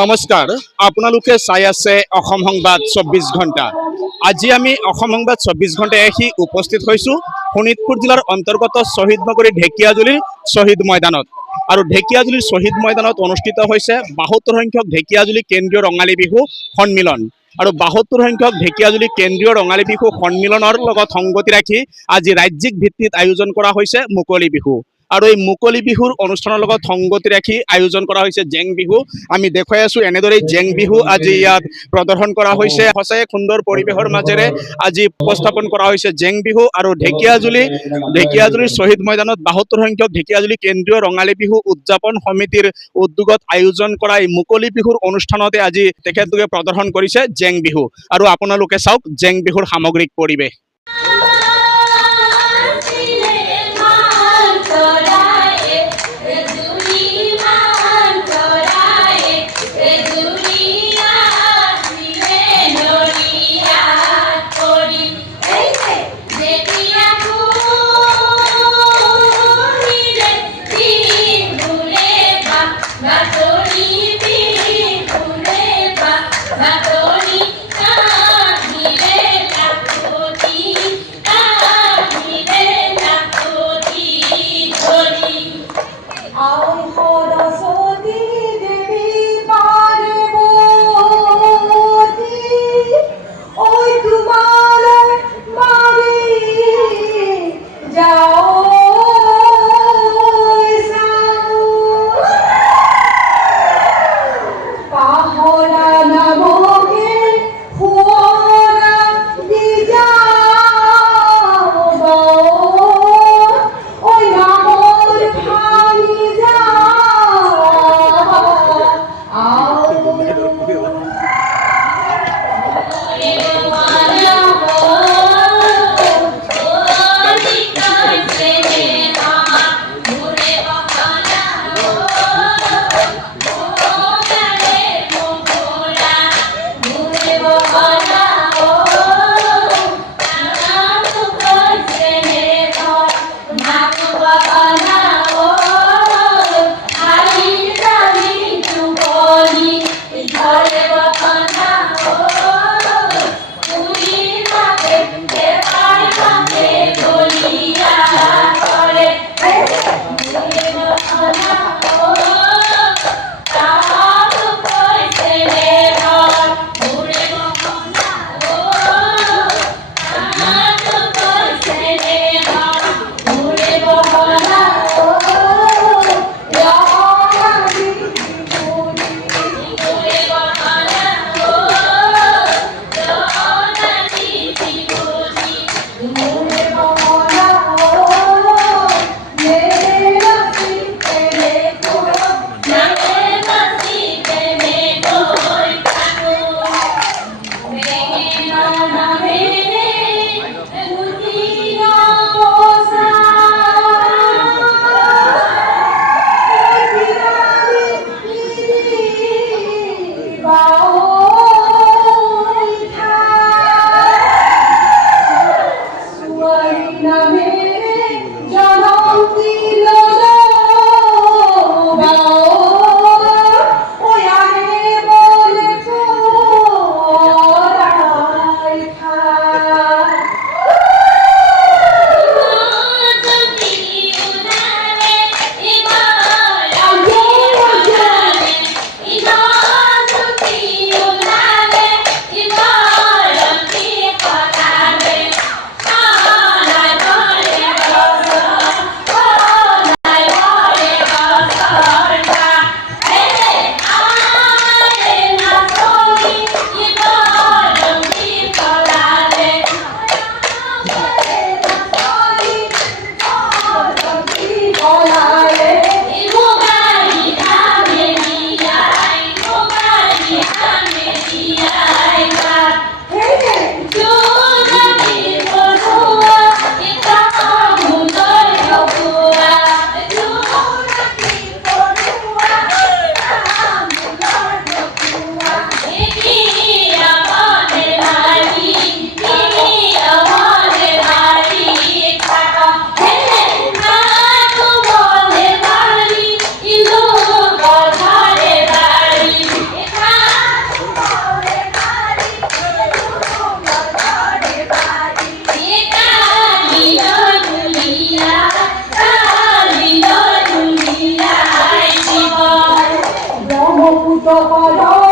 নমস্কাৰ, আপোনালোকে চাই আছে অসম সংবাদ ২৪ ঘণ্টা। আজি আমি অসম সংবাদ ২৪ ঘণ্টায় আহি উপস্থিত হৈছোঁ শোণিতপুৰ জিলাৰ অন্তৰ্গত শ্বহীদ নগৰী ঢেকিয়াজুলিৰ শ্বহীদ ময়দানত। আৰু ঢেকিয়াজুলিৰ শ্বহীদ ময়দানত অনুষ্ঠিত হৈছে ৭২ সংখ্যক ঢেকিয়াজুলি কেন্দ্ৰীয় ৰঙালী বিহু সন্মিলন। আৰু ৭২ সংখ্যক ঢেকিয়াজুলি কেন্দ্ৰীয় ৰঙালী বিহু সন্মিলনৰ লগত সংগতি ৰাখি আজি ৰাজ্যিক ভিত্তিত আয়োজন কৰা হৈছে মুকলি বিহু। আৰু এই মুকলি বিহুৰ অনুষ্ঠানৰ লগত সংগতি ৰাখি আয়োজন কৰা হৈছে জেং বিহু। আমি দেখুৱাই আছো এনেদৰে জেং বিহু আজি ইয়াত প্ৰদৰ্শন কৰা হৈছে। সঁচাই সুন্দৰ পৰিৱেশৰ মাজেৰে আজি উপস্থাপন কৰা হৈছে জেং বিহু। আৰু ঢেকিয়াজুলিৰ শ্বহীদ ময়দানত ৭২ সংখ্যক ঢেকিয়াজুলি কেন্দ্ৰীয় ৰঙালী বিহু উদযাপন সমিতিৰ উদ্যোগত আয়োজন কৰা এই মুকলি বিহুৰ অনুষ্ঠানতে আজি তেখেতলোকে প্ৰদৰ্শন কৰিছে জেং বিহু। আৰু আপোনালোকে চাওক জেং বিহুৰ সামগ্ৰিক পৰিৱেশ। অকুত পালন